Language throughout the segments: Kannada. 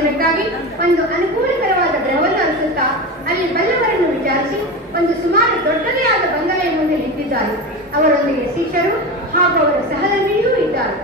ಅದಕ್ಕಾಗಿ ಒಂದು ಅನುಕೂಲಕರವಾದ ಗ್ರಹವನ್ನು ಅನಿಸುತ್ತಾ ಅಲ್ಲಿ ಬಲ್ಲವರನ್ನು ವಿಚಾರಿಸಿ ಒಂದು ಸುಮಾರು ದೊಡ್ಡದೇ ಆದ ಬಂಗಲೆಯ ಮುಂದೆ ನಿಂತಿದ್ದಾರೆ. ಅವರೊಂದಿಗೆ ಶಿಷ್ಯರು ಹಾಗೂ ಅವರ ಸಹಧರ್ಮಿಣಿಯೂ ಇದ್ದಾರೆ.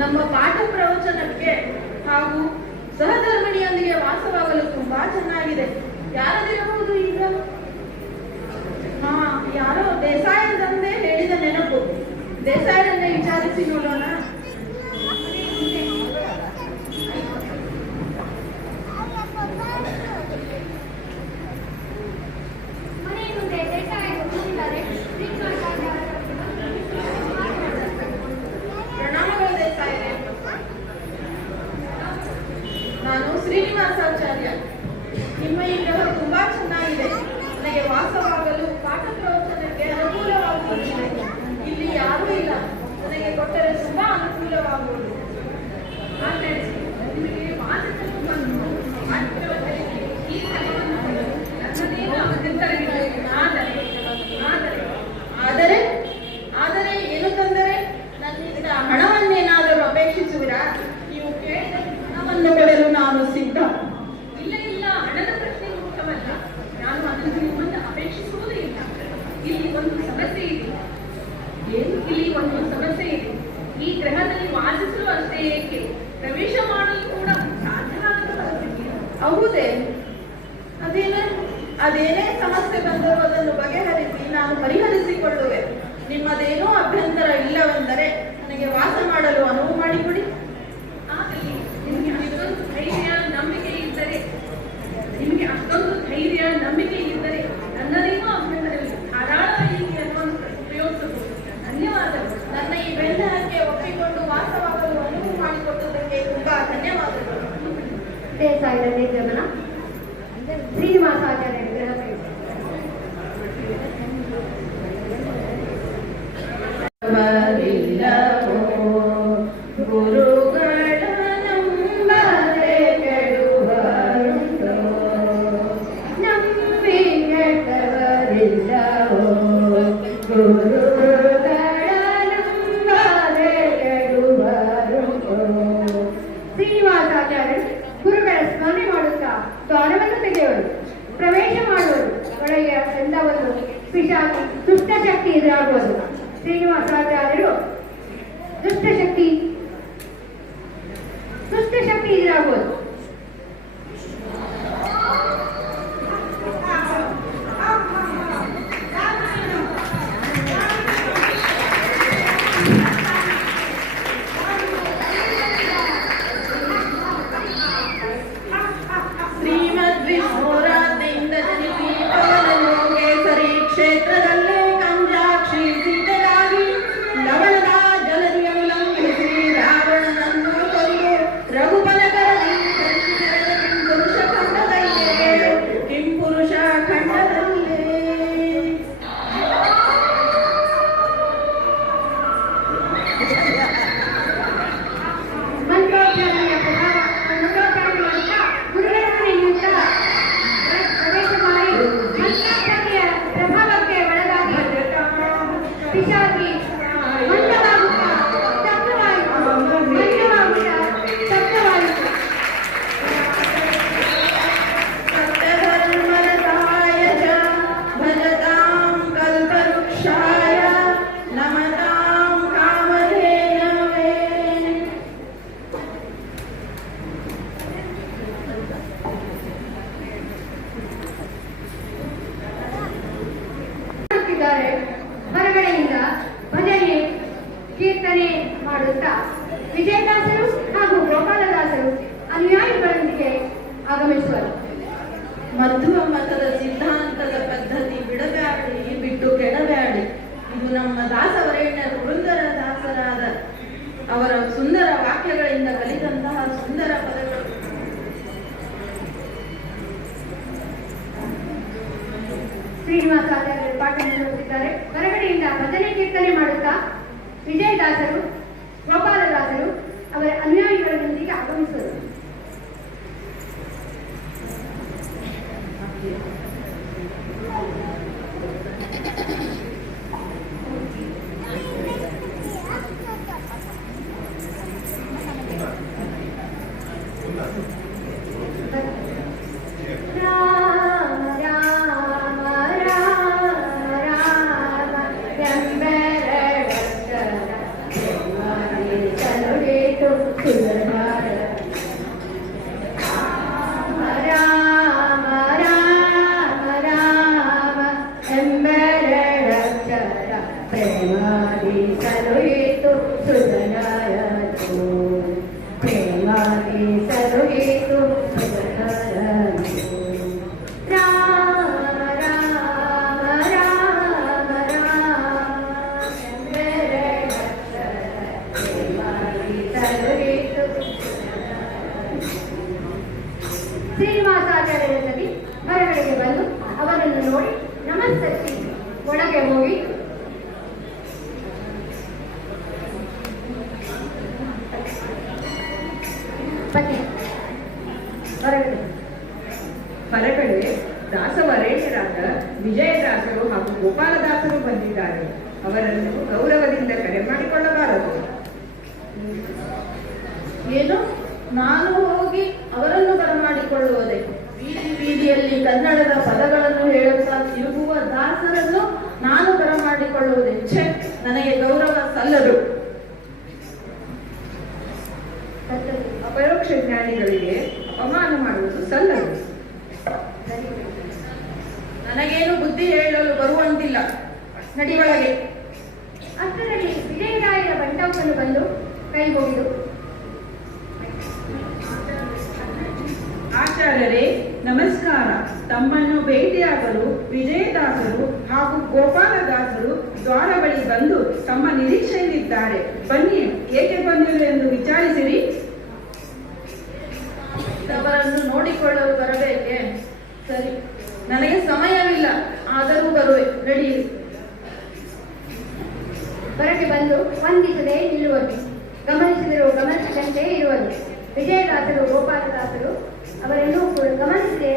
ನಮ್ಮ ಪಾಠ ಪ್ರವಚನಕ್ಕೆ ಹಾಗೂ ಸಹಧರ್ಮಿಣಿಯೊಂದಿಗೆ ವಾಸವಾಗಲು ತುಂಬಾ ಚೆನ್ನಾಗಿದೆ. ಯಾರದಿರಬಹುದು ಈಗ? ಯಾರೋ ದೇಸಾಯದಂದೇ ಹೇಳಿದ ನೆನಪು. ದೇಸಾಯರನ್ನೇ ವಿಚಾರಿಸಿ ನೋಡೋಣ. ನಾನು ಶ್ರೀನಿವಾಸಾಚಾರ್ಯ. ನಿಮ್ಮ ಈ ಗ್ರಹ ತುಂಬಾ ಚೆನ್ನಾಗಿದೆ. ನನಗೆ ವಾಸವಾಗಲು ಪಾಠ ಪ್ರವಚನಕ್ಕೆ ಅನುಕೂಲವಾಗುವುದಿಲ್ಲ. ಇಲ್ಲಿ ಯಾರೂ ಇಲ್ಲ. ನನಗೆ ಕೊಟ್ಟರೆ ತುಂಬಾ ಅನುಕೂಲವಾಗುವುದು. ಆದರೆ ಆದರೆ ಏನು ತೊಂದರೆ? ನನ್ನಿಂದ ಹಣವನ್ನೇನಾದರೂ ಅಪೇಕ್ಷಿಸುವಿರಾ? ನೀವು ಕೇಳಿದ ಹಣವನ್ನು ಕೊಡಲು ನಾನು ಸಿದ್ಧ. ಇಲ್ಲ ಇಲ್ಲ, ಹಣದ ಪ್ರಶ್ನೆ ಮುಖ್ಯವಲ್ಲ. ನಾನು ಅದನ್ನು ನಿಮ್ಮನ್ನು ಅಪೇಕ್ಷಿಸುವುದೂ ಇಲ್ಲ. ಇಲ್ಲಿ ಒಂದು ಸಮಸ್ಯೆ ಇದೆ. ಇಲ್ಲಿ ಒಂದು ಸಮಸ್ಯೆ ಇದೆ. ಈ ಗ್ರಹದಲ್ಲಿ ವಾಸಿಸಲು ಅಷ್ಟೇ ಏಕೆ, ಪ್ರವೇಶ ಮಾಡಲು ಕೂಡ ಸಾಧ್ಯವಾಗದ ಪರಿಸ್ಥಿತಿ. ಹೌದೇ? ಅದೇನೇ ಸಮಸ್ಯೆ ಬಂದರೂ ಅದನ್ನು ಬಗೆಹರಿಸಿ ನಾನು ಪರಿಹರಿಸಿಕೊಳ್ಳುವೆ. ನಿಮ್ಮದೇನೂ ಅಭ್ಯಂತರ ಇಲ್ಲವೆಂದರೆ ನನಗೆ ವಾಸ ಮಾಡಲು ಅನುವು ಮಾಡಿಕೊಡಿ. ಆಗಲಿ. ನಿಮಗೆ ಅಷ್ಟೊಂದು ಧೈರ್ಯ ನಂಬಿಕೆ ಇದ್ದರೆ ನನ್ನದೇನೂ ಅಭ್ಯಂತರವಿಲ್ಲ. ಧಾರಾಳವಾಗಿ ಅದನ್ನು ಉಪಯೋಗಿಸಬಹುದು. ಧನ್ಯವಾದಗಳು. ನನ್ನ ಈ ಬೆಂಬಲಕ್ಕೆ ಒಪ್ಪಿಕೊಂಡು ವಾಸವಾಗಲು ಅನುವು ಮಾಡಿಕೊಟ್ಟುದಕ್ಕೆ ತುಂಬಾ ಧನ್ಯವಾದಗಳು. ದೇಸಾಯರ ನಿರ್ಗಮನ ಶ್ರೀನಿವಾಸಾಚಾರ್ಯ ಗ್ರಹ ಗುರುಗಳ ನಂಬರೆ ಕೆಡುವರುಂಟೋ, ನಂಬಿಕೆಟ್ಟವರಿಲ್ಲವೋ. ಗುರುಗಳ ನಂಬರೆ ಕೆಡುವರುಂಟೋ. ಶ್ರೀನಿವಾಸಾಚಾರ್ಯರು ಗುರುಗಳ ಸ್ಮರಣೆ ಮಾಡುತ್ತಾ ದ್ವಾರವನ್ನು ತೆಗೆಯುವರು, ಪ್ರವೇಶ ಮಾಡುವರು. ಒಳಗೆ ಎಂದ ಒಂದು ಪಿಶಾಚಿ ದುಷ್ಟಶಕ್ತಿ ಎದುರಾಗುವುದು. ಶ್ರೀನಿವಾಸಾಚಾರ್ಯರು ದುಷ್ಟಶಕ್ತಿ ಎದುರಾಗುವುದು. ಶ್ರೀಮದ್ವಿಷ್ಣುರಾಜ್ಞೆಯಿಂದ ಜನಿಸಿ ಪವನಲೋಕೇಸರಿ ಕ್ಷೇತ್ರದಲ್ಲೇ ಕಂಜಾಕ್ಷಿ ಸೀತೆಯಾಗಿ ಲವಣದ ಜಲದಿಯ ಉಲ್ಲಂಘಿಸಿ ರಾವಣನನ್ನು ಕೊಂದು ರಘುಪನಕರಲ್ಲಿ ಕಿಂಪುರುಷ ಖಂಡದಲ್ಲೇ ಮಂತ್ರೋಚ್ಚಾರಣೆಯ ಪ್ರವೇಶ ಮಾಡಿ ಮಂತ್ರಾಕ್ಷತೆಯ ಪ್ರಭಾವಕ್ಕೆ ಒಳಗಾಗಿ ಪಿಶಾಚಿ ಮಂದವಾಗುತ್ತಾ ಶಬ್ದವಾಯಿತು. ಸತ್ಯಧರ್ಮರತಾಯ ಚ ಭಜತಾಂ ಕಲ್ಪವೃಕ್ಷಾಯ ನಮತಾಂ ಕಾಮಧೇನವೇ. ಹೊರಗಡೆಯಿಂದ ಭಜನೆ ಕೀರ್ತನೆ ಮಾಡುತ್ತಾ ವಿಜಯದಾಸರು ಹಾಗೂ ಗೋಪಾಲದಾಸರು ಅನುಯಾಯಿಗಳೊಂದಿಗೆ ಆಗಮಿಸುವರು. ಮಧ್ವ ಮತದ ಸಿದ್ಧಾಂತದ ಪದ್ಧತಿ ಬಿಡಬ್ಯಾಡಿ, ಬಿಟ್ಟು ಕೆಡಬ್ಯಾಡಿ. ಇದು ನಮ್ಮ ದಾಸವರೇಣ್ಯರು ವೃಂದರ ದಾಸರಾದ ಅವರ ಸುಂದರ ವಾಕ್ಯಗಳಿಂದ ಕಲಿತಂತಹ ಸುಂದರ ಪದಗಳು. ಶ್ರೀನಿವಾಸಾಚಾರ್ಯರು ಪಾಠ ನಡೆಸುತ್ತಿದ್ದಾರೆ. ಹೊರಗಡೆಯಿಂದ ಭಜನೆ ಕೀರ್ತನೆ ಮಾಡುತ್ತಾ ವಿಜಯದಾಸರು ಗೋಪಾಲದಾಸರು ಅವರ ಅನುಯಾಯಿಗಳೊಂದಿಗೆ ಆಗಮಿಸಿದರು. ರಾಮ ರಾಮ ರಾಮ ರಾಮ ಎಂಬೆರಡಕ್ಷರ ತನುಡಿತು ಸುಂದರ. ರಾಮ ರಾಮ ರಾಮ ಎಂಬೆರಡಕ್ಷರ ಪ್ರೇಮಾದಿ ತನುಡಿತು ಸುಂದರತು. ಪ್ರೇಮಾದಿ ತನುಡಿತು ಸುಂದರತು. ರಾಮ ರಾಮ ರಾಮ ರಾಮ ಎಂಬೆರಡಕ್ಷರ ಪ್ರೇಮಾದಿ ತನುಡಿತು. ಶ್ರೀನಿವಾಸಾಚಾರ್ಯರ ಸತಿ ಹೊರಗಡೆಗೆ ಬಂದು ಅವರನ್ನು ನೋಡಿ ನಮಸ್ಕರಿಸಿ ಒಳಗೆ ಹೋಗಿ ಬನ್ನಿ ಹೊರಗಡೆ. ಹೊರಗಡೆ ದಾಸವರೇಣ್ಯರಾದ ವಿಜಯದಾಸರು ಹಾಗೂ ಗೋಪಾಲದಾಸರು ಬಂದಿದ್ದಾರೆ. ಅವರನ್ನು ಗೌರವದಿಂದ ಕರೆ ಮಾಡಿಕೊಳ್ಳಬಾರದು. ಏನು, ನಾನು ಹೋಗಿ ಅವರನ್ನು ಬರಮಾಡಿಕೊಳ್ಳುವುದೇ? ಬೀದಿ ಬೀದಿಯಲ್ಲಿ ಕನ್ನಡದ ಪದಗಳನ್ನು ಹೇಳುತ್ತಾ ತಿರುಗುವ ದಾಸರನ್ನು ನಾನು ಬರಮಾಡಿಕೊಳ್ಳುವುದೇ? ಛೆ, ನನಗೆ ಗೌರವ ಸಲ್ಲದು. ಅಪರೋಕ್ಷ ಜ್ಞಾನಿಗಳಿಗೆ ಅಪಮಾನ ಮಾಡುವುದು ಸಲ್ಲದು. ನನಗೇನು ಬುದ್ಧಿ ಹೇಳಲು ಬರುವಂತಿಲ್ಲ. ನಡಿಯೊಳಗೆ. ಅಷ್ಟರಲ್ಲಿ ವಿಜಯರಾಯರ ಬಂಟಪ್ಪನು ಬಂದು ಕೈ ಮುಗಿದು, ಆಚಾರ್ಯರೇ ನಮಸ್ಕಾರ. ತಮ್ಮನ್ನು ಭೇಟಿಯಾಗಲು ವಿಜಯದಾಸರು ಹಾಗೂ ಗೋಪಾಲದಾಸರು ದ್ವಾರ ಬಳಿ ಬಂದು ತಮ್ಮ ನಿರೀಕ್ಷೆಯಲ್ಲಿದ್ದಾರೆ. ಬನ್ನಿ, ಏಕೆ ಬಂದಿರು ಎಂದು ವಿಚಾರಿಸಿರಿ. ಅವರನ್ನು ನೋಡಿಕೊಳ್ಳಲು ಬರಬೇಕೆ? ಸರಿ, ನನಗೆ ಸಮಯವಿಲ್ಲ, ಆದರೂ ಬರುವೆ. ನಡೆಯಿರಿ. ಹೊರಗೆ ಬಂದು ವಂದಿಸದೆ ನಿಲ್ಲುವರು, ಗಮನಿಸಿದರು ಗಮನಿಸಿದಂತೆ ಇರುವರು. ವಿಜಯದಾಸರು ಗೋಪಾಲದಾಸರು ಅವರನ್ನು ಗಮನಿಸದೆ,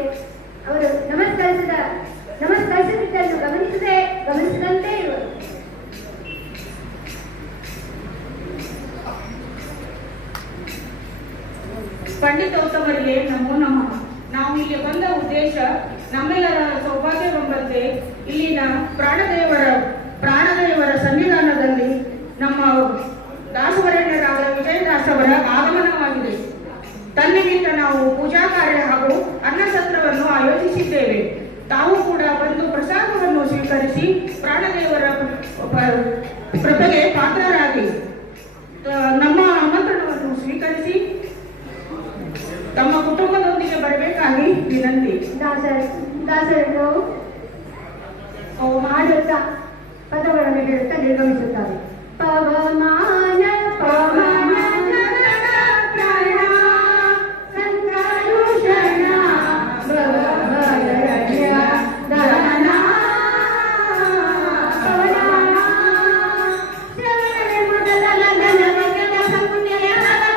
ಅವರು ನಮಸ್ಕರಿಸಿದ್ದನ್ನು ಗಮನಿಸಿದಂತೆ ಇರುವರು. ಪಂಡಿತೋತ್ತಮರಿಗೆ ನಮೋ ನಮಃ. ನಾವು ಇಲ್ಲಿ ಬಂದ ಉದ್ದೇಶ ನಮ್ಮೆಲ್ಲರ ಸೌಭಾಗ್ಯವೆಂಬಂತೆ ಇಲ್ಲಿನ ಪ್ರಾಣದೇವರ ಸನ್ನಿಧಾನದಲ್ಲಿ ನಮ್ಮ ದಾಸವರೇಣ್ಯರಾದ ವಿಜಯದಾಸವರ ಆಗಮನವಾಗಿದೆ. ತನ್ನಿಮಿತ್ತ ನಾವು ಪೂಜಾ ಕಾರ್ಯ ಹಾಗೂ ಅನ್ನಸತ್ರವನ್ನು ಆಯೋಜಿಸಿದ್ದೇವೆ. ತಾವು ಕೂಡ ಬಂದು ಪ್ರಸಾದವನ್ನು ಸ್ವೀಕರಿಸಿ ಪ್ರಾಣದೇವರ ಕೃಪೆಗೆ ಪಾತ್ರರಾಗಿ ನಮ್ಮ ಆಮಂತ್ರಣವನ್ನು ಸ್ವೀಕರಿಸಿ ತಮ್ಮ ಕುಟುಂಬದೊಂದಿಗೆ ಬರಬೇಕಾಗಿ ವಿನಂತಿ. ದಾಸರನ್ನು ಮಾಡುತ್ತಾ ಪದಗಳನ್ನು ಹೇಳುತ್ತಾ ನಿರ್ಗಮಿಸುತ್ತಾರೆ. ಪವಮಾನ ಪವಮಾನ ಪ್ರಾಣ ಸಂಕರುಷಣ ಭವಭಯರಣ್ಯ ಧನ ಮೊದಲ ನನಗೆ ಸಂಪುಣ್ಯ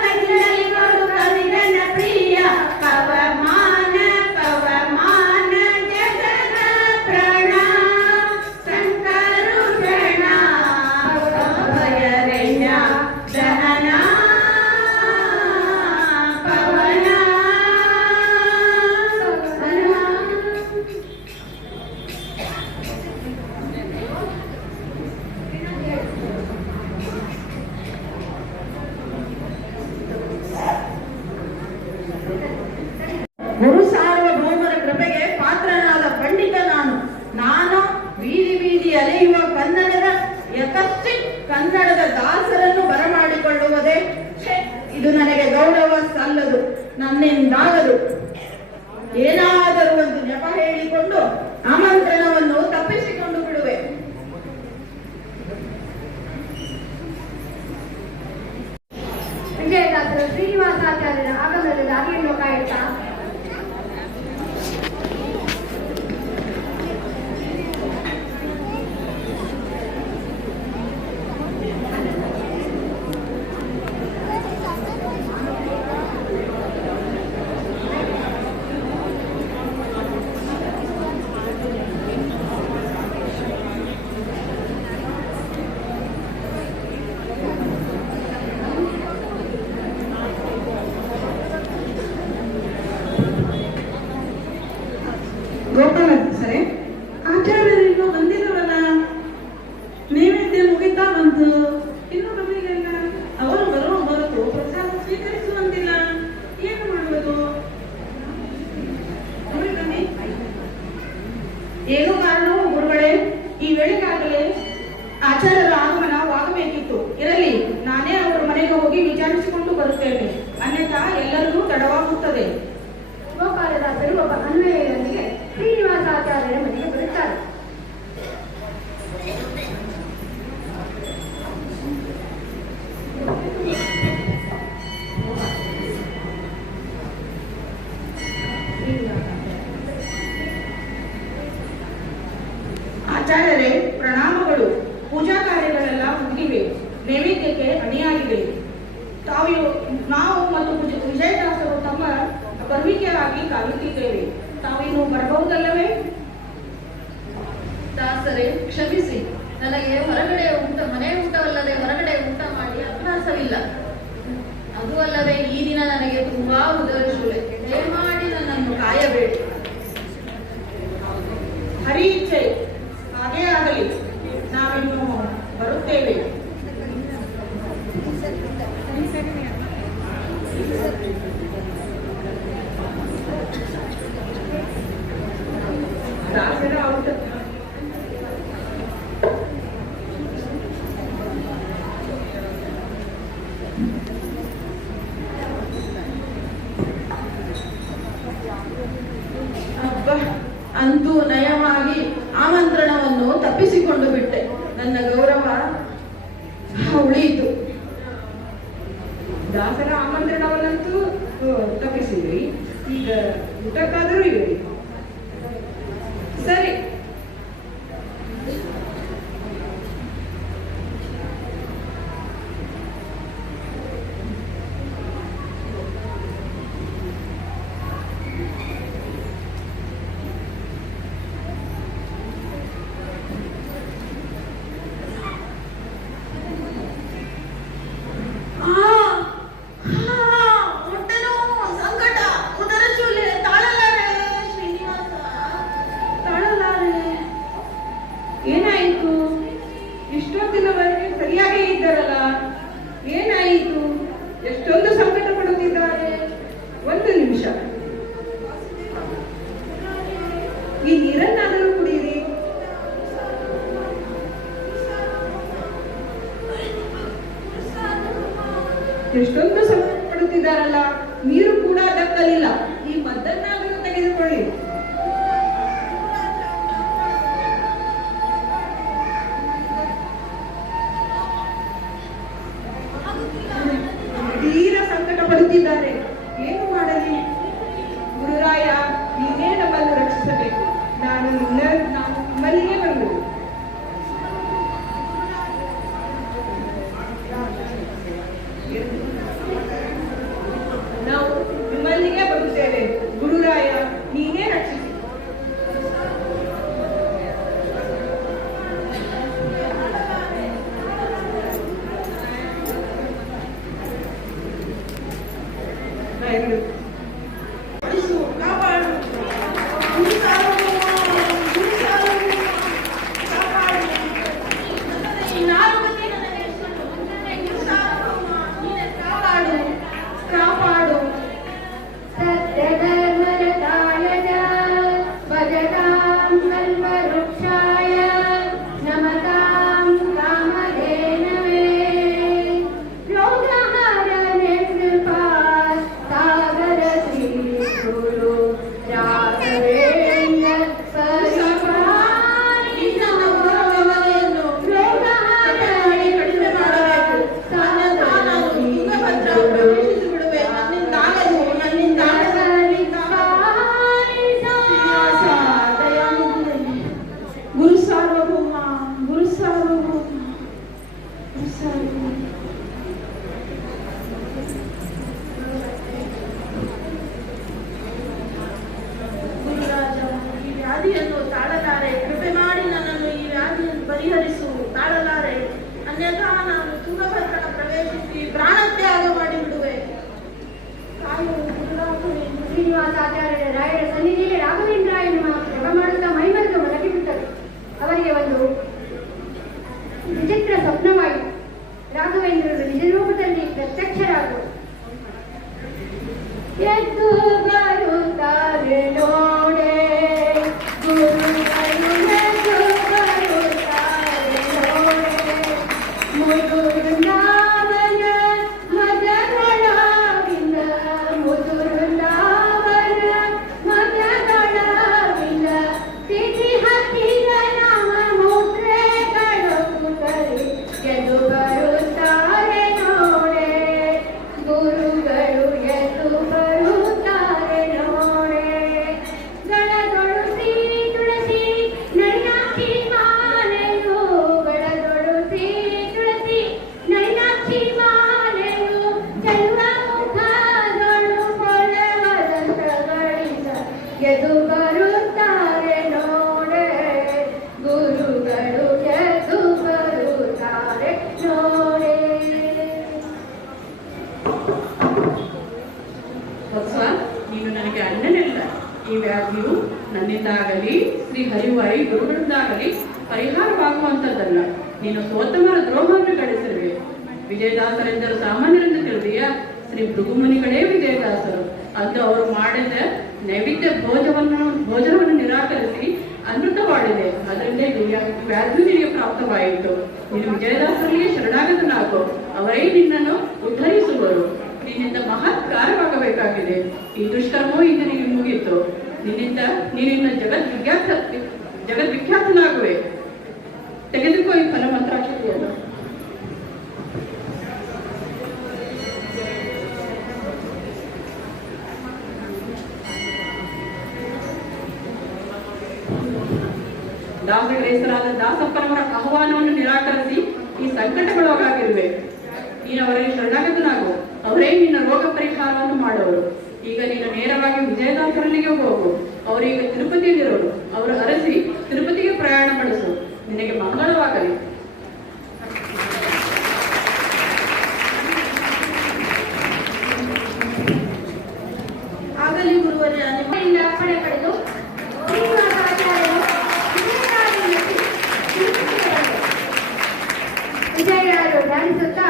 ಕೈಯಲ್ಲಿ ಕೊಡು ಕವಿಗಣ ಪ್ರಿಯ. ಪವಮಾನ ಪವಮಾನ ಜಗನ ಪ್ರಾಣ ಸಂಕರುಷಣ ಭವಭಯರಣ್ಯ ಧನ ಪವನ. ಗುರು ಸಾರ್ವಭೌಮರ ಕೃಪೆಗೆ ಪಾತ್ರನಾದ ಪಂಡಿತ ನಾನು ಬೀದಿ ಬೀದಿ ಅಲೆಯುವ ಕನ್ನಡದ ಯಥಶ್ಚಿತ್ ಕನ್ನಡದ ದಾಸರನ್ನು ಬರಮಾಡಿಕೊಳ್ಳುವುದೇ? ಛೆ, ಇದು ನನಗೆ ಗೌರವ ಸಲ್ಲದು, ನನ್ನಿಂದಾಗದು. ಏನಾದರೂ ಒಂದು ನೆಪ ಹೇಳಿಕೊಂಡು ಆಮಂತ್ರಣವನ್ನು ತಪ್ಪಿಸಿಕೊಂಡು ಬಿಡುವೆ. ವಿಜಯದಾಸರು ಶ್ರೀನಿವಾಸಾಚಾರ್ಯರ ಆಗಮನದ ದಾರಿಯನ್ನು ಕಾಯುತ್ತಾ ಬರುತ್ತೇವೆ, ಅನ್ಯಥಾ ಎಲ್ಲರಿಗೂ ತಡವಾಗುತ್ತದೆ. ಗೋಪಾಲದಾಸರು ಒಬ್ಬ ಅನ್ವಯದೊಂದಿಗೆ ಶ್ರೀನಿವಾಸಾಚಾರ್ಯರ ಮನೆಗೆ ಬರುತ್ತಾರೆ. ಆಚಾರ್ಯರೇ, ಪ್ರಣಾಮಗಳು. ಪೂಜಾ ಕಾರ್ಯಗಳೆಲ್ಲ ಮುಗಿದಿವೆ, ನೈವೇದ್ಯಕ್ಕೆ ಅಣಿಯಾಗಿವೆ. ನಾವು ಮತ್ತು ವಿಜಯದಾಸರು ತಮ್ಮ ಬರುವಿಕೆಯಾಗಿ ಕಾಯುತ್ತಿದ್ದೇವೆ. ತಾವಿನ್ನು ಬರಬಹುದಲ್ಲವೇ? ದಾಸರೇ, ಕ್ಷಮಿಸಿ. ನನಗೆ ಹೊರಗಡೆ ಮನೆ ಊಟವಲ್ಲದೆ ಹೊರಗಡೆ ಊಟ ಮಾಡಿ ಅಭ್ಯಾಸವಿಲ್ಲ. ಅದು ಅಲ್ಲದೆ ಈ ದಿನ ನನಗೆ ತುಂಬಾ ಉದರಶೂಲೆ. ದಯಮಾಡಿ ನನ್ನನ್ನು ಕಾಯಬೇಡಿ. ಹರಿ ಇಚ್ಛೆ, ಹಾಗೇ ಆಗಲಿ. ನಾವಿನ್ನು ಬರುತ್ತೇವೆ. ದಾಸರ ಔಟ ಅಬ್ಬಾ, ಅಂತೂ ನಯವಾಗಿ ಆಮಂತ್ರಣವನ್ನು ತಪ್ಪಿಸಿಕೊಂಡು ಬಿಟ್ಟೆ. ನನ್ನ ಗೌರವ ಉಳಿಯಿತು. ದಾಸರ ಆಮಂತ್ರಣವನ್ನಂತೂ ತಪ್ಪಿಸಿದ್ರಿ, ಈಗ ಊಟಕ್ಕಾದರೂ ಇರಿ. ಸರಿ. ಏನಾಯಿತು? ಇಷ್ಟೊತ್ತಿನವರೆಗೆ ಸರಿಯಾಗಿ ಇದ್ದಾರಲ್ಲ, ಏನಾಯಿತು? ಎಷ್ಟೊಂದು ಸಂಕಟ ಪಡುತ್ತಿದ್ದಾರೆ. ಒಂದು ನಿಮಿಷ, ಈ ನೀರನ್ನಾದರೂ ಕುಡಿಯಿರಿ. ಎಷ್ಟೊಂದು ಸಂಕಟ ಪಡುತ್ತಿದ್ದಾರಲ್ಲ, ನೀರು ಕೂಡ ದಕ್ಕಲಿಲ್ಲ. ಈ ಮದ್ದನ್ನಾದರೂ ತೆಗೆದುಕೊಳ್ಳಿ. ತೀರ ಸಂಕಟ ಪಡುತ್ತಿದ್ದಾರೆ. ಏನು ಮಾಡಲಿ? ಗುರುರಾಯ, ನೀನೇ ನಮ್ಮನ್ನು ರಕ್ಷಿಸಬೇಕು. ನಾನು ನಿಮ್ಮಲ್ಲಿಗೆ ಬಂದಳು. ನಾವು ನಿಮ್ಮಲ್ಲಿಗೆ ಬರುತ್ತೇವೆ. ಗುರುರಾಯ, ನೀನೇ ರಕ್ಷಿಸಿ. ವ್ಯಾಧಿಯನ್ನು ತಾಳಲಾರೆ. ಕೃಪೆ ಮಾಡಿ ನನ್ನನ್ನು ಈ ವ್ಯಾಧಿಯನ್ನು ಪರಿಹರಿಸು. ತಾಳಲಾರೆ, ಅನ್ಯಥಾ ನಾನು ತುಂಗಭದ್ರನ ಪ್ರವೇಶಿಸಿ ಪ್ರಾಣತ್ಯಾಗ ಮಾಡಿಬಿಡುವೆ. ಶ್ರೀನಿವಾಸಾಚಾರ್ಯರ ರಾಯರ ಸನ್ನಿಧಿಯಲ್ಲಿ ರಾಘವೇಂದ್ರ ಎನ್ನುವ ಜಪ ಮಾಡುತ್ತಾ ಮೈಮರೆದು ಮಲಗಿ ಬಿಟ್ಟರು. ಅವರಿಗೆ ಒಂದು ವಿಚಿತ್ರ ಸ್ವಪ್ನವಾಯಿತು. ರಾಘವೇಂದ್ರರು ನಿಜರೂಪದಲ್ಲಿ ಪ್ರತ್ಯಕ್ಷರಾದರು. ಎದ್ದು ಬರುತ್ತಾರೆ ನೋಡೆ ಗುರುಗಳು, ಎದ್ದು ಬರುತ್ತಾರೆ ನೋಡೆ ಮುಗುರು ನಾಮನ ಮದಗಳ ನಿಜವಾಗಿಯೂ ನನ್ನಿಂದಾಗಲಿ ಶ್ರೀ ಹರಿವಾಯಿ ಗುರುಗಳಿಂದಾಗಲಿ ಪರಿಹಾರವಾಗುವಂಥದ್ದಲ್ಲ. ನೀನು ಸೋತಮರ ದ್ರೋಹವನ್ನು ಗಳಿಸಿರುವೆ. ವಿಜಯದಾಸರೆಂದರು ಸಾಮಾನ್ಯರೆಂದು ತಿಳಿದೆಯ ಶ್ರೀ ಭೃಗುಮುನಿಗಳೇ ವಿಜಯದಾಸರು. ಅಂದು ಅವರು ಮಾಡಿದ ನೈವೇದ್ಯ ಭೋಜನವನ್ನು ನಿರಾಕರಿಸಿ ಅಮೃತವಾಡಿದೆ. ಅದರಿಂದ ವ್ಯಾಧಿ ನಿನಗೆ ಪ್ರಾಪ್ತವಾಯಿತು. ನೀನು ವಿಜಯದಾಸರಿಗೆ ಶರಣಾಗತನಾಗು, ಅವರೇ ನಿನ್ನನ್ನು ಉದ್ಧರಿಸುವರು. ನಿನ್ನಿಂದ ಮಹತ್ ಕಾರ್ಯವಾಗಬೇಕಾಗಿದೆ. ಈ ದುಷ್ಕರ್ಮವು ಇಂದು ನಿನಗೆ ಮುಗಿಯಿತು. ನಿನ್ನಿಂದ ನೀನಿನ್ನ ಜಗದ್ವಿಖ್ಯಾತನಾಗುವೆ. ತೆಗೆದುಕೋ ಈ ಫಲಮಂತ್ರಾಕ್ಷತೆಯನ್ನು. ದಾಸಗ್ರೇಸರಾದ ದಾಸಪ್ಪನವರ ಆಹ್ವಾನವನ್ನು ನಿರಾಕರಿಸಿ ಈ ಸಂಕಟಗೊಳಗಾಗಿರುವೆ. ನೀನು ಅವರಿಗೆ ಶರಣಾಗತನಾಗು, ಅವರೇ ನಿನ್ನ ರೋಗ ಪರಿಹಾರವನ್ನು ಮಾಡುವರು. ಈಗ ನೀನು ನೇರವಾಗಿ ವಿಜಯದಾಸರಲ್ಲಿಗೆ ಹೋಗು. ಅವರೀಗ ತಿರುಪತಿಯಲ್ಲಿರೋರು. ಅವರು ಅರಸಿ ತಿರುಪತಿಗೆ ಪ್ರಯಾಣ ಪಡಿಸು. ನಿನಗೆ ಮಂಗಳವಾಗಲಿ. ಆಗಲಿ ಗುರುವರೇ, ನಿಮ್ಮಿಂದ ಅಪ್ಪಣೆ ಪಡೆದು ಶ್ರೀನಿವಾಸಾಚಾರ್ಯರು ವಿಜಯರಾಯರು ಧ್ಯಾನಿಸುತ್ತಾ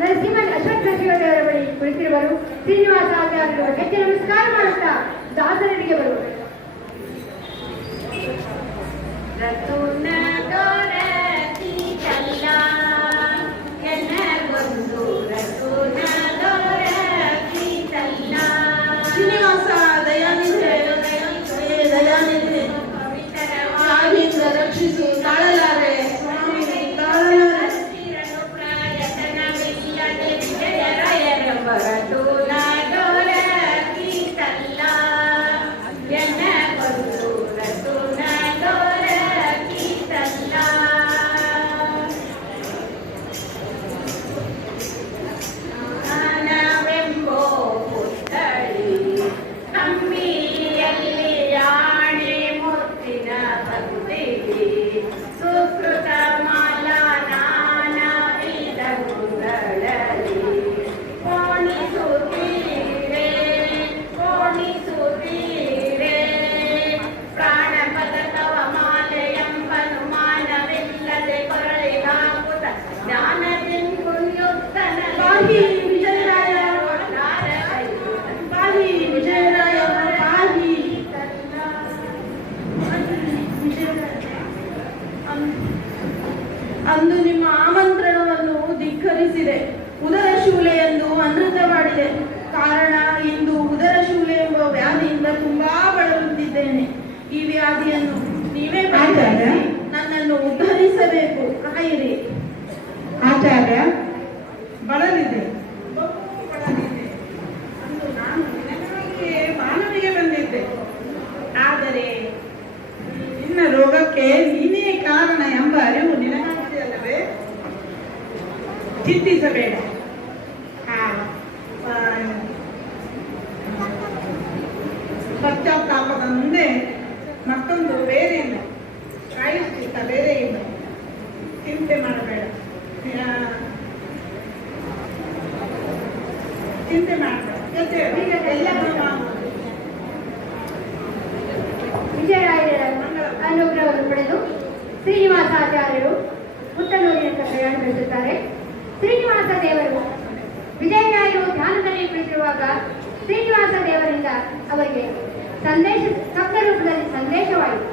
ನರಸಿಂಹನ್ ಅಶ್ವತ್ಥದೇವರ ಬಳಿ ಕುಳಿತಿರುವರು. ಶ್ರೀನಿವಾಸಾಚಾರ್ಯರು ಹೆಜ್ಜೆ ನಮಸ್ಕಾರ ಮಾಡುತ್ತಾ ದಾಸರರಿಗೆ ಬರುವರು. ಶ್ರೀನಿವಾಸ ದಯಾನಿಧೆ ದಯಾನಿಧೆ ಸಾವಿಂದ ರಕ್ಷಿಸು. ತಾಳಲಾರೆ ಸ್ವಾಮಿ, ತಾಳಲಾರೆ. ಅಂದು ನಿಮ್ಮ ಆಮಂತ್ರಣವನ್ನು ಧಿಕ್ಕರಿಸಿದೆ. ಉದರ ಶೂಲೆ ಎಂದು ಅನೃತ ಮಾಡಿದೆ. ಕಾರಣ ಇಂದು ಉದರ ಶೂಲೆ ಎಂಬ ವ್ಯಾಧಿಯಿಂದ ತುಂಬಾ ಬಳಲುತ್ತಿದ್ದೇನೆ. ಈ ವ್ಯಾಧಿಯನ್ನು ನೀವೇ ಪರಿಹರಿಸಿ ನನ್ನನ್ನು ಉದ್ಧರಿಸಬೇಕು. ಕಾಯಿರಿ. ಆಚಾರ್ಯ, ಬಳಲಿದೆ, ಬಳಲಿದೆ. ಅಂದು ನಾನು ನಿನಗಾಗಿ ಮಾನವಿಗೆ ಬಂದಿದ್ದೆ. ಆದರೆ ನಿನ್ನ ರೋಗಕ್ಕೆ ನೀನೇ ಕಾರಣ ಎಂಬ ಅರಿವು ನಿನಗಾಗಿದೆಯಲ್ಲವೇ? ಚಿಂತಿಸಬೇಡ. ಪಶ್ಚಾತ್ತಾಪದ ಮುಂದೆ ಮತ್ತೊಂದು ಬೇರೆ ಇಲ್ಲ, ಪ್ರಾಯಶ್ಚಿತ್ತ ಬೇರೆ ಇಲ್ಲ. ಚಿಂತೆ ಮಾಡಬೇಡ, ಚಿಂತೆ ಮಾಡಬೇಡ. ಎಲ್ಲವೂ ವಿಜಯರಾಯರ ಅನುಗ್ರಹವನ್ನು ಪಡೆದು ಶ್ರೀನಿವಾಸಾಚಾರ್ಯರು ಪುತ್ತನೂರಿನತ್ತ ಪ್ರಯಾಣ ಬೆಳೆಸುತ್ತಾರೆ. ಶ್ರೀನಿವಾಸ ದೇವರು ವಿಜಯರಾಯರು ಧ್ಯಾನದಲ್ಲಿ ಕುಳಿತಿರುವಾಗ ಶ್ರೀನಿವಾಸ ದೇವರಿಂದ ಅವರಿಗೆ ಸಂದೇಶ ಶಬ್ದ ರೂಪದಲ್ಲಿ ಸಂದೇಶವಾಯಿತು.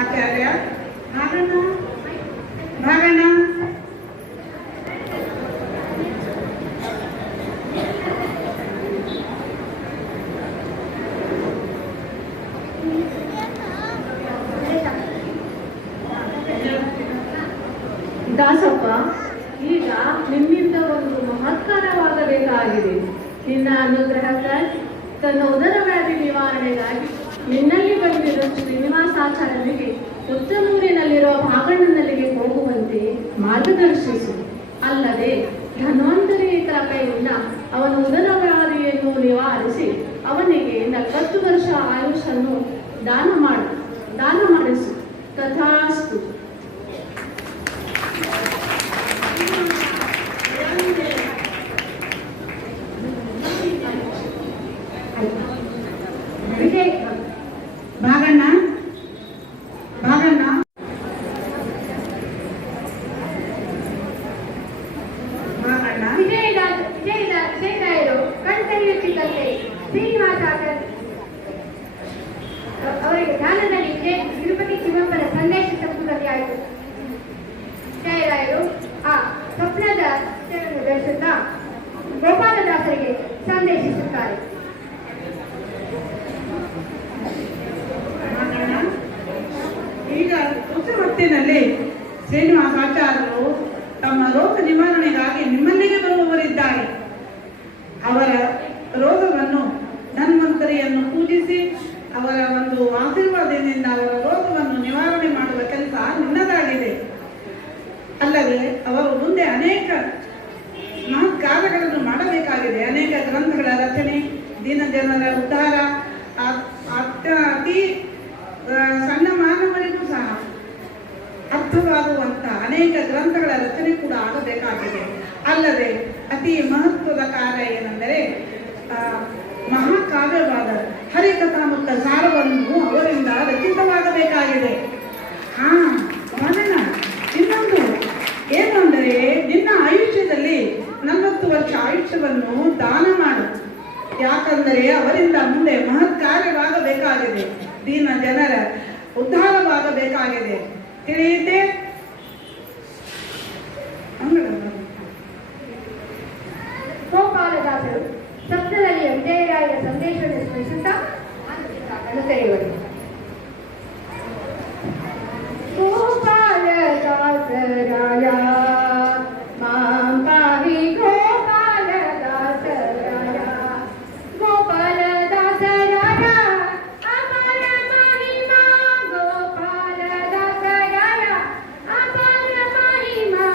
ಆಚಾರ್ಯ, ಭಾಗಣ್ಣ ಭಾಗಣ್ಣ, ದಾಸಪ್ಪ, ಈಗ ನಿನ್ನಿಂದ ಒಂದು ಮಹತ್ಕಾರವಾಗಬೇಕಾಗಿದೆ. ನಿನ್ನ ಅನುಗ್ರಹಕ್ಕಾಗಿ ತನ್ನ ಉದರ ವ್ಯಾಧಿ ನಿವಾರಣೆಗಾಗಿ ನಿನ್ನಲ್ಲಿ ಬಂದಿರುವ ಶ್ರೀನಿವಾಸಾಚಾರ್ಯರಿಗೆ ಪುತ್ತನೂರಿನಲ್ಲಿರುವ ಭಾಗಣ್ಣನಲ್ಲಿಗೆ ಹೋಗುವಂತೆ ಮಾರ್ಗದರ್ಶಿಸು. ಅಲ್ಲದೆ ಧನ್ವಂತರಿ ಕೃಪೆಯಿಂದ ಅವನ ಉದರ ವ್ಯಾಧಿಯನ್ನು ನಿವಾರಿಸಿ ಅವನಿಗೆ 40 ವರ್ಷ ಆಯುಷನ್ನು ದಾನ ಮಾಡಿಸು. ತಥಾಸ್ತು. ವಿಜಯ ವಿಜಯರಾಯರು ಕಣ್ತೆರೆಯುತ್ತಿದ್ದಂತೆ ಶ್ರೀನಿವಾಸಾಚಾರ್ಯ ಅವರಿಗೆ ಧ್ಯಾನದಲ್ಲಿ ತಿರುಪತಿ ತಿಮ್ಮಪ್ಪನ ಸಂದೇಶ ತಪ್ಪುದಲ್ಲಿ ಆಯಿತು. ವಿಜಯರಾಯರು ಆ ಸ್ವಪ್ನದ ಬೆಳೆಸುತ್ತಾ ಗೋಪಾಲದಾಸರಿಗೆ ಸಂದೇಶಿಸುತ್ತಾರೆ. ಈಗ ಹೊಸ ಹೊತ್ತಿನಲ್ಲಿ ಶ್ರೀನಿವಾಸಾಚಾರ್ಯರು ತಮ್ಮ ರೋಗ ನಿವಾರಣೆಗಾಗಿ ನಿಮ್ಮಲ್ಲಿಗೆ ಬರುವವರಿದ್ದಾರೆ. ಅವರ ರೋಗವನ್ನು ಧನ್ವಂತರಿಯನ್ನು ಪೂಜಿಸಿ ಅವರ ಒಂದು ಆಶೀರ್ವಾದದಿಂದ ಅವರ ರೋಗವನ್ನು ನಿವಾರಣೆ ಮಾಡುವ ಕೆಲಸ ನಿನ್ನದಾಗಿದೆ. ಅಲ್ಲದೆ ಅವರು ಮುಂದೆ ಅನೇಕ ಮಹತ್ ಕಾರ್ಯಗಳನ್ನು ಮಾಡಬೇಕಾಗಿದೆ. ಅನೇಕ ಗ್ರಂಥಗಳ ರಚನೆ, ದೀನ ಜನರ ಉದ್ಧಾರ, ಅತಿ ಸಣ್ಣ ಮಾನವರಿಗೂ ಸಹ ಅರ್ಥವಾಗುವಂತ ಅನೇಕ ಗ್ರಂಥಗಳ ರಚನೆ ಕೂಡ ಆಗಬೇಕಾಗಿದೆ. ಅಲ್ಲದೆ ಅತಿ ಮಹತ್ವದ ಕಾರ್ಯ ಏನೆಂದರೆ ಮಹಾಕಾವ್ಯವಾದ ಹರಿಕಥಾಮೃತ ಸಾರವನ್ನು ಅವರಿಂದ ರಚಿತವಾಗಬೇಕಾಗಿದೆ. ಮರಣ ಇನ್ನೊಂದು ಏನು ಅಂದರೆ ನಿನ್ನ ಆಯುಷ್ಯದಲ್ಲಿ 40 ವರ್ಷ ಆಯುಷ್ಯವನ್ನು ದಾನ ಮಾಡು. ಯಾಕಂದರೆ ಅವರಿಂದ ಮುಂದೆ ಮಹತ್ ಕಾರ್ಯವಾಗಬೇಕಾಗಿದೆ, ದೀನ ಜನರ ಉದ್ಧಾರವಾಗಬೇಕಾಗಿದೆ. ತಿಳಿಯುತ್ತೆ? ಗೋಪಾಲದಾಸರು ಸ್ವಪ್ನದಲ್ಲಿ ವಿಜಯರಾಯರ ಸಂದೇಶವನ್ನು ಸ್ಮರಿಸುತ್ತಾ ಅನುಸರಿಯುವರು. ಗೋಪಾಲದಾಸರಾಯ ಮಾಂ ಪಾಹಿ ಗೋಪಾಲದಾಸರಾಯ, ಗೋಪಾಲದಾಸರಾಯ ಅಪಾರ ಮಹಿಮಾ, ಗೋಪಾಲದಾಸರಾಯ ಅಪಾರ ಮಹಿಮಾ,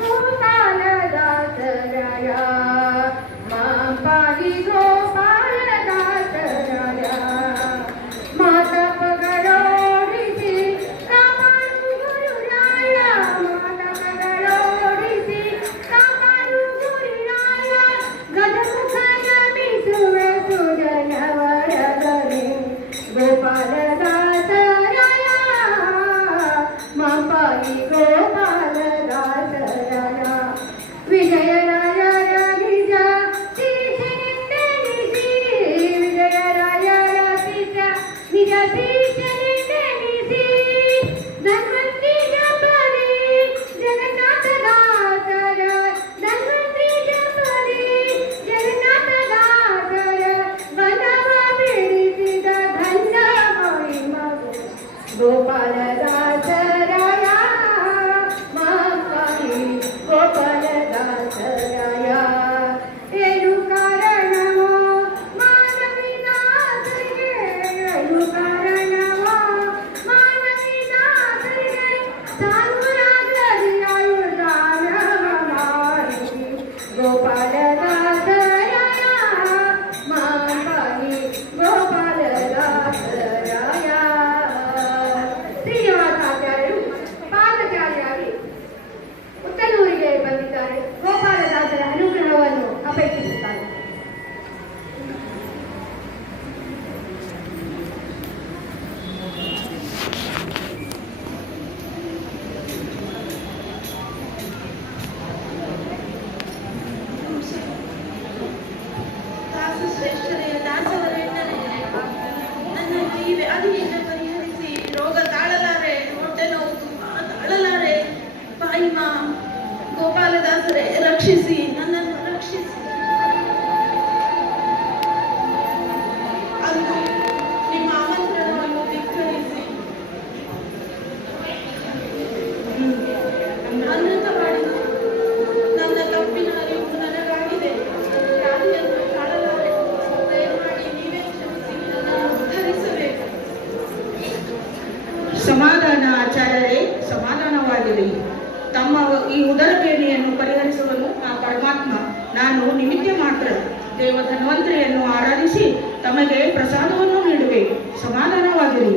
ಗೋಪಾಲದಾಸರಾಯ ಮಾಂ ಪಾಹಿ ಗೋಪಾಲದಾಸರಾಯ. ಮಾತಪಗಳೋಡಿಸಿ ಕಾಪಾಡು ಗುರುರಾಯ, ಮಾತಪಗಳೋಡಿಸಿ ಕಾಪಾಡು ಗುರುರಾಯ, ಗಜಮುಖ ನಮಿಸುವೆ ಸುಜನವರಗನೆ, ಗೋಪಾಲದಾಸರಾಯ ಮಾಂ ಪಾಹಿ ಗೋಪಾಲದಾಸರಾಯ. ವಿಜಯರಾಯರ ನಿಜ ತೀರ್ಥನೆಂದೆನಿಸಿ, ವಿಜಯರಾಯರ ನಿಜ ತೀರ್ಥನೆಂದೆನಿಸಿ, ಧನ್ವಂತ್ರಿ ಜಪದಿ ಜಗನ್ನಾಥದಾಸರ, ಧನ್ವಂತ್ರಿ ಜಪದಿ ಜಗನ್ನಾಥದಾಸರ, ಬನವ ಬಿಡಿಸಿದ ಧನ್ಯ ಮಹಿಮ ಗೋಪಾಲದಾಸರಾಯ ಮಾಂ ಪಾಹಿ ಗೋಪಾಲದಾಸರಾಯ. ಏನು ಕಾರಣವೋ ಮಾನವಿದಾಸರಿಗೆ, ಏನು ಕಾರಣವೋ ಮಾನವಿದಾಸರಿಗೆ, ಸಾನುರಾಗದಿ ಆಯುರ್ದಾನವ ಮಾಡಿ, ಗೋಪಾಲದಾಸರಾಯ ಮಾಂ ಪಾಹಿ ಗೋಪಾಲದಾಸರಾಯ. ಶ್ರೀನಿವಾಸಾಚಾರ್ಯರು ಪಾದಚಾರಿಯಾಗಿ ಉತ್ತನೂರಿಗೆ ಬಂದಿದ್ದಾರೆ. ಗೋಪಾಲದಾಸರ ಅನುಗ್ರಹವನ್ನು ಅಪೇಕ್ಷಿಸುತ್ತಾರೆ. ದಾಸಶ್ರೇಷ್ಠರೆಯ ದಾಸವರೆಂದರೆ ನನ್ನ ಜೀವೆ ಅದಿನಿಂದ ಪರಿಹರಿಸಿ, ರೋಗ ತಾಳಲಾರೆ, ಹೊಟ್ಟೆ ನೋವು ತುಂಬಾ ತಾಳಲಾರೆ, ಪಾಯಿಮಾ ಗೋಪಾಲದಾಸರೇ ರಕ್ಷಿಸಿ, ನನ್ನನ್ನು ರಕ್ಷಿಸಿ. ಅಂದು ನಿಮ್ಮ ಆಮಂತ್ರಣವನ್ನು ಧಿಕ್ಕರಿಸಿ ಅನೃತ ಮಾಡಿದ ನನ್ನ ತಪ್ಪಿನ ಅರಿವು ನನಗಾಗಿದೆ. ವ್ಯಾಧಿಯನ್ನು ತಾಳಲಾರೆ, ದಯಮಾಡಿ ನೀವೇ ಕ್ಷಮಿಸಿ ನನ್ನನ್ನು ಉದ್ಧರಿಸಬೇಕು. ಸಮಾಧಾನ ಆಚಾರ್ಯರೇ, ಸಮಾಧಾನವಾಗಿರಿ. ತಮ್ಮ ಈ ಉದರಬೇನೆಯನ್ನು ಪರಿಹರಿಸುವನು ಆ ಪರಮಾತ್ಮ. ನಾನು ನಿಮಿತ್ತ ಮಾತ್ರ. ದೇವ ಧನ್ವಂತರಿಯನ್ನು ಆರಾಧಿಸಿ ತಮಗೆ ಪ್ರಸಾದವನ್ನು ನೀಡುವೆ. ಸಮಾಧಾನವಾಗಿರಿ.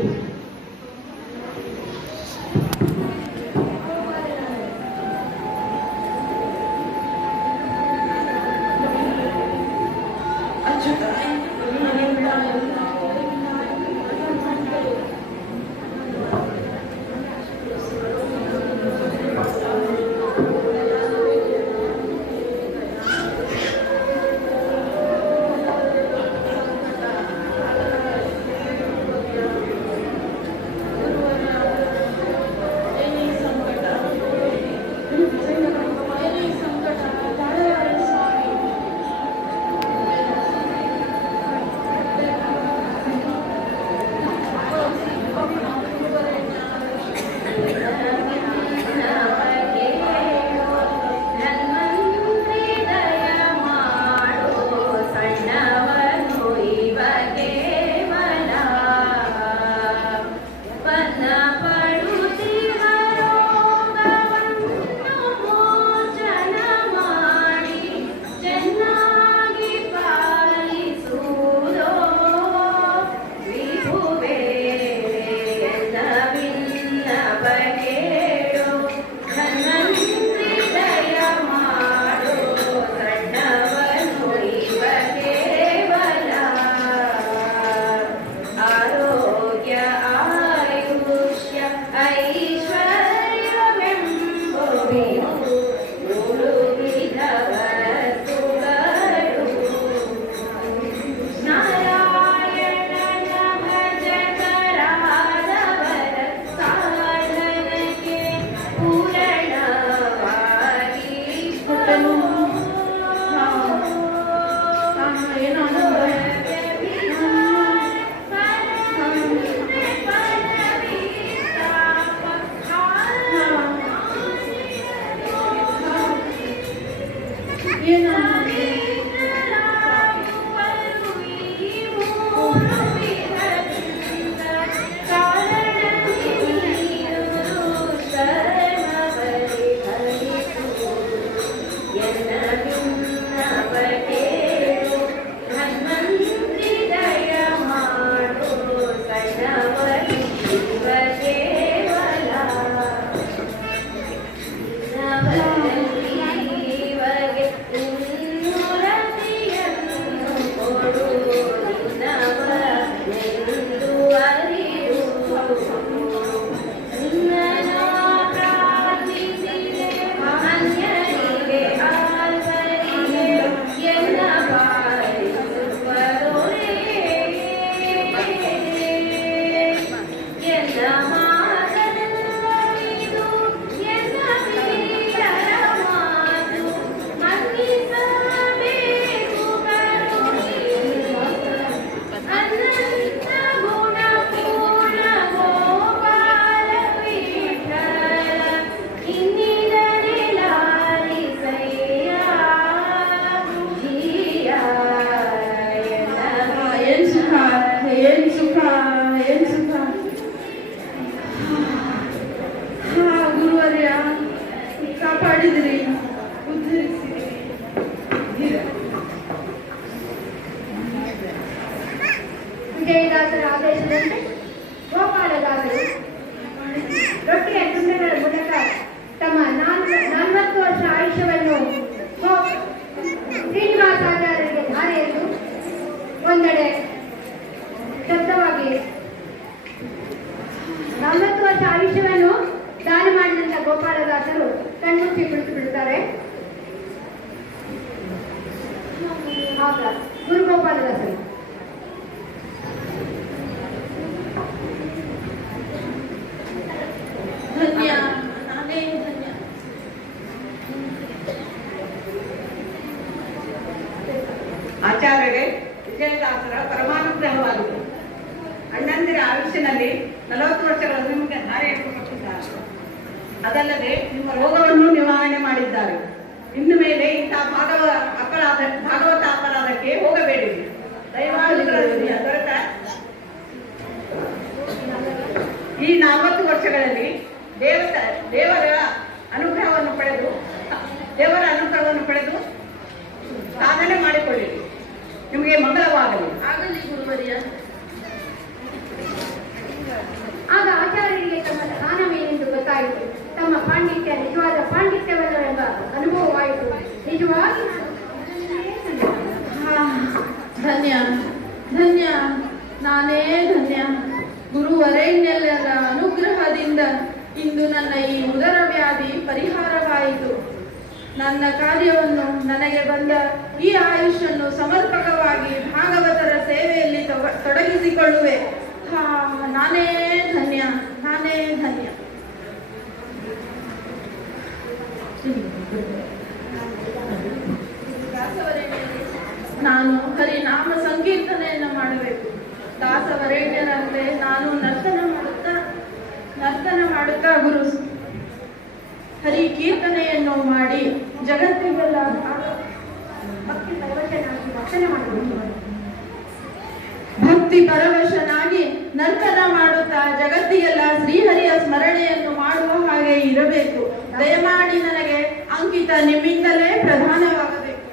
ಏನು ಏನೋ ಅನ್ನೋದು. ಏನು ಕಾಪಾಡಿದಿರಿ, ಉದ್ಧರಿಸಿದಿರಿ. ವಿಜಯದಾಸರ ಆದೇಶದಂತೆ ಗೋಪಾಲದಾಸರು ರೊಟ್ಟಿಯ ತುಂಡುಗಳ ಮೂಲಕ ತಮ್ಮ 40 ವರ್ಷ ಆಯುಷ್ಯವನ್ನು ಶ್ರೀನಿವಾಸಾಚಾರ್ಯರಿಗೆ ಧಾರೆಯೆಂದು ಒಂದೆಡೆ ಶಬ್ದವಾಗಿ 40 ವರ್ಷ ಆಯುಷ್ಯವನ್ನು ದಾನ ಮಾಡಿದಂತ ಗೋಪಾಲದಾಸರು ಕಣ್ಮುಚ್ಚಿ ಕುಳಿತು ಬಿಡುತ್ತಾರೆ. ಆಗ ಗುರು ಗೋಪಾಲದಾಸರು ಧನ್ಯ, ನಾನೇ ಧನ್ಯ. ಆಚಾರ್ಯರೇ, ವಿಜಯದಾಸರ ಪರಮಾನುಗ್ರಹವಾಗಿದೆ. ಅಣ್ಣಂದಿರ ಆಯುಷ್ಯನಲ್ಲಿ 40 ವರ್ಷಗಳನ್ನು ನಿಮಗೆ ಧಾರೆಯನ್ನು ಕೊಟ್ಟಿದ್ದಾರೆ. ಅದಲ್ಲದೆ ನಿಮ್ಮ ರೋಗವನ್ನು ನಿವಾರಣೆ ಮಾಡಿದ್ದಾರೆ. ಇನ್ನು ಮೇಲೆ ಇಂತಹ ಭಾಗವತ ಅಪರಾಧಕ್ಕೆ ಹೋಗಬೇಡಿ. ದಯಮಾಡಿ ದೊರೆತ ಈ 40 ವರ್ಷಗಳಲ್ಲಿ ದೇವರ ಅನುಗ್ರಹವನ್ನು ಪಡೆದು ಸಾಧನೆ ಮಾಡಿಕೊಳ್ಳಿ. ನಿಮಗೆ ಮಂಗಳವಾಗಲಿ. ಆಗಲಿ ಗುರುವರ್ಯ. ಆಗ ಆಚಾರ್ಯರಿಗೆ ತಮ್ಮ ಸ್ಥಾನವೇನೆಂದು ಗೊತ್ತಾಯಿತು. ತಮ್ಮ ಪಾಂಡಿತ್ಯ ನಿಜವಾದ ಪಾಂಡಿತ್ಯವಲ್ಲ ಎಂಬ ಅನುಭವವಾಯಿತು. ನಿಜವಾಗಿ ಧನ್ಯ ಧನ್ಯ, ನಾನೇ ಧನ್ಯ. ಗುರುವರೇಣ್ಯರ ಅನುಗ್ರಹದಿಂದ ಇಂದು ನನ್ನ ಈ ಉದರ ವ್ಯಾಧಿ ಪರಿಹಾರವಾಯಿತು. ನನ್ನ ಕಾರ್ಯವನ್ನು ನನಗೆ ಬಂದ ಈ ಆಯುಷನ್ನು ಸಮರ್ಪಕವಾಗಿ ಭಾಗವತರ ಸೇವೆಯಲ್ಲಿ ತೊಡಗಿಸಿಕೊಳ್ಳುವೆ. ನಾನೇ ಧನ್ಯ, ನಾನೇ ಧನ್ಯ. ನಾನು ಹರಿನಾಮ ಸಂಕೀರ್ತನೆಯನ್ನು ಮಾಡಬೇಕು. ದಾಸವರೇಣ್ಯರಂತೆ ನಾನು ನರ್ತನ ಮಾಡುತ್ತಾ ಗುರು ಹರಿ ಕೀರ್ತನೆಯನ್ನು ಮಾಡಿ ಜಗತ್ತಿಗೆಲ್ಲ ಭಕ್ತಿ ಪರವಶನಾಗಿ ನರ್ತನ ಮಾಡುತ್ತಾ ಜಗತ್ತಿಗೆಲ್ಲ ಶ್ರೀಹರಿಯ ಸ್ಮರಣೆಯನ್ನು ಮಾಡುವ ಹಾಗೆ ಇರಬೇಕು. ದಯಮಾಡಿ ನನಗೆ ಅಂಕಿತ ನಿಮ್ಮಿಂದಲೇ ಪ್ರಧಾನವಾಗಬೇಕು.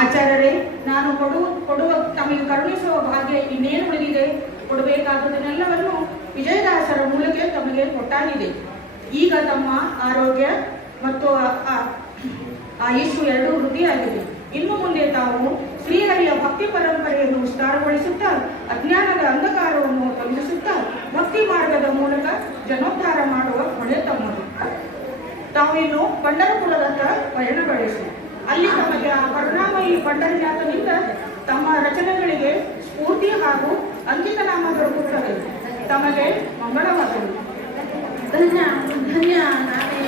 ಆಚಾರ್ಯರೇ, ನಾನು ಕೊಡುವ ತಮಗೆ ಕರುಣಿಸುವ ಭಾಗ್ಯ ಇನ್ನೇನು ಉಳಿದಿದೆ? ಕೊಡಬೇಕಾದದನ್ನೆಲ್ಲವನ್ನು ವಿಜಯದಾಸರ ಮೂಲಕ ತಮಗೆ ಕೊಟ್ಟಾಗಿದೆ. ಈಗ ತಮ್ಮ ಆರೋಗ್ಯ ಮತ್ತು ಆಯುಷ್ಯು ಎರಡೂ ವೃದ್ಧಿಯಾಗಿದೆ. ಇನ್ನು ಮುಂದೆ ತಾವು ಶ್ರೀಹರಿಯ ಭಕ್ತಿ ಪರಂಪರೆಯನ್ನು ವಿಸ್ತಾರಗೊಳಿಸುತ್ತಾ ಅಜ್ಞಾನದ ಅಂಧಕಾರವನ್ನು ತೊಲಗಿಸುತ್ತಾ ಭಕ್ತಿ ಮಾರ್ಗದ ಮೂಲಕ ಜನೋದ್ಧಾರ ಮಾಡುವ ಹೊಣೆ ತಮ್ಮದು. ತಾವು ಇನ್ನು ಪಂಢರಪುರದತ್ತ ಪಯಣ ಬೆಳೆಸಿ ಅಲ್ಲಿ ತಮಗೆ ಆ ಕರುಣಾಮಯಿ ಪಂಢರಿನಾಥನಿಂದ ತಮ್ಮ ರಚನೆಗಳಿಗೆ ಸ್ಫೂರ್ತಿ ಹಾಗೂ ಅಂಕಿತನಾಮ ದೊರಕುತ್ತದೆ. ತಮಗೆ ಮಂಗಳವಾಗಲಿ. ಧನ್ಯ ಧನ್ಯ, ನಾನೇ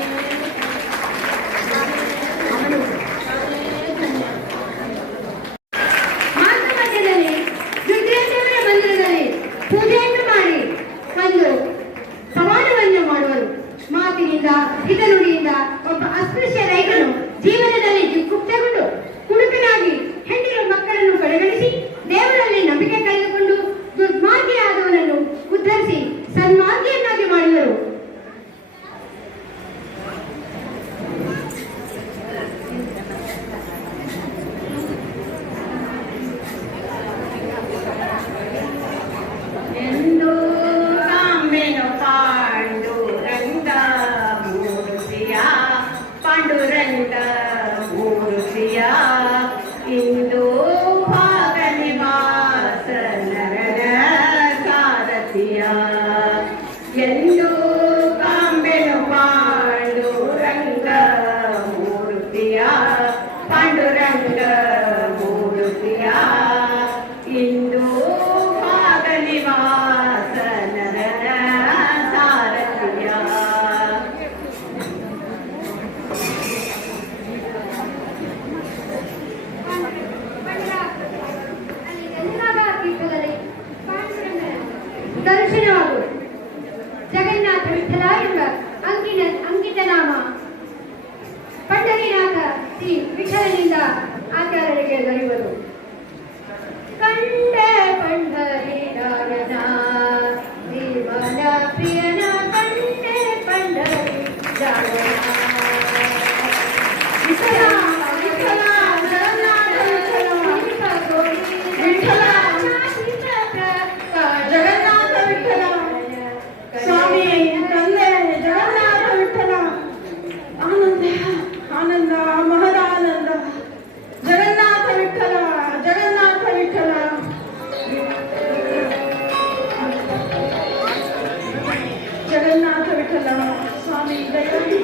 ಇತರರಿಂದ ಆಚಾರ್ಯರಿಗೆ ದೊರೆಯುವುದು. ಕಂಡೆ ಪಂಡರಿ ರಾಯನ ಜೀವನ ಪ್ರಿಯನ ಕಂಡೆ ಪಂಡರಿ ರಾಯನ ವಿಠಲ ವಿಠಲ ಜಗನ್ನಾಥ ವಿಠಲ ಜಗನ್ನಾಥ ವಿಠಲ ಸ್ವಾಮಿ ತಂದೆ ಜಗನ್ನಾಥ ವಿಠಲ ಆನಂದ ಆನಂದ ಮಹದಾನಂದ ಜಗನ್ನಾಥ ವಿಠಲ ಜಗನ್ನಾಥ ವಿಠಲ ಜಗನ್ನಾಥ ವಿಠಲ ಸ್ವಾಮಿ ದಯವಿಟ್ಟು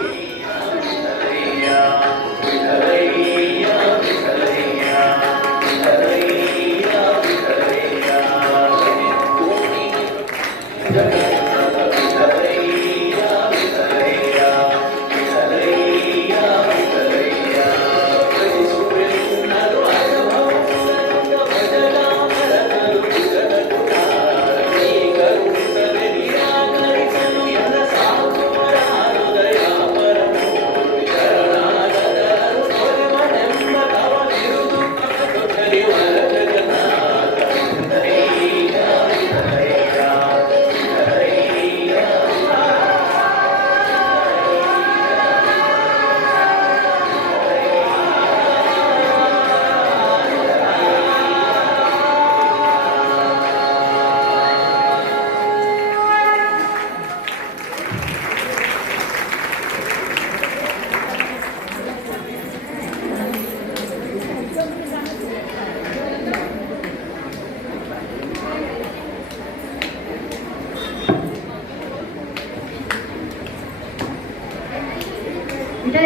ಇತರೆ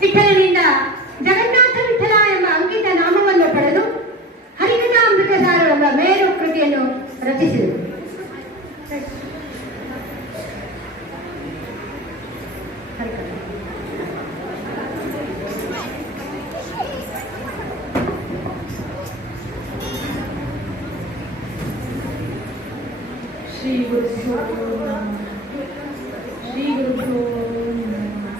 ವಿಠಲನಿಂದ ಜಗನ್ನಾಥ ವಿಠಲ ಎಂಬ ಅಂಕಿತ ನಾಮವನ್ನು ಪಡೆದು ಹರಿಕಥಾಮೃತಸಾರ ಎಂಬ ಮೇರು ಕೃತಿಯನ್ನು ರಚಿಸಿದರು. ಶ್ರೀ ಗುರುಭ್ಯೋ ನಮಃ. ಶ್ರೀ ಗುರುಭ್ಯೋ ನಮಃ.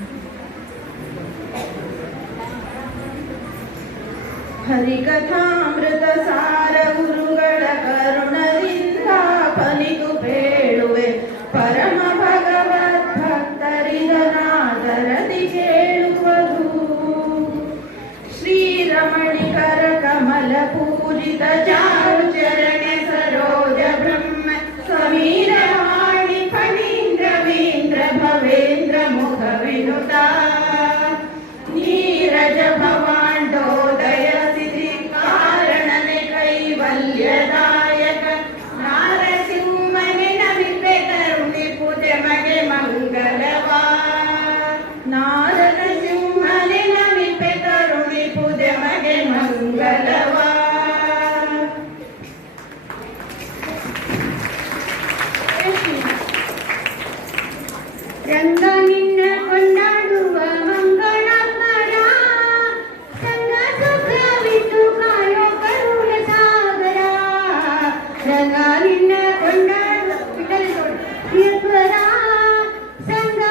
ಹರಿಕಥಾಮೃತ ಸಾರ ಗುರುಗಳ ಕರುಣದಿಂದ ಫಲಿತು ಬೇಳುವೆ ಪರಮ ಭಗವದ್ ಭಕ್ತರಿದನಾದರದಿ ಕೇಳುವುದು. ಶ್ರೀರಮಣಿಕರ ಕಮಲ ಪೂಜಿತ ಚಾರು ಚರಣ ಸರೋಜ ಬ್ರಹ್ಮ ಸಮೀರ ವಾಣಿ ಫಣೀಂದ್ರ ವೀಂದ್ರ ಭವೇಂದ್ರ ಮುಖ ವಿನುತ ನೀರಜ ಭವಾಂಡೋದಯ ಕೈವಲ್ಯದಾಯಕ ನಾರಸಿಂಹನೆ ನಮಿತೆ ಕರುಣಿ ಪೂಜೆ ಮಗೆ ಮಂಗಲವಾ. ನಾರಸಿಂಹನೆ ನಮಿತೆ ಕರುಣಿ ಪೂಜೆ ಮಗೆ ಮಂಗಲವಾ. ರಂಗ ನಿನ್ನ ಕೊಂಡಾಡುವ ಮಂಗಳಪ್ಪರ ಸಂಗ ಸುಖವಿತ್ತು ಕಾಯೋ ಕರುಣ ಸಾಗರ. ರಂಗ ನಿನ್ನ ಕೊಂಡಾಡುವ ವಿಠಲ ಪ್ರಿಯಪರ ಸಂಗ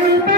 ಸ್ವರೂಪ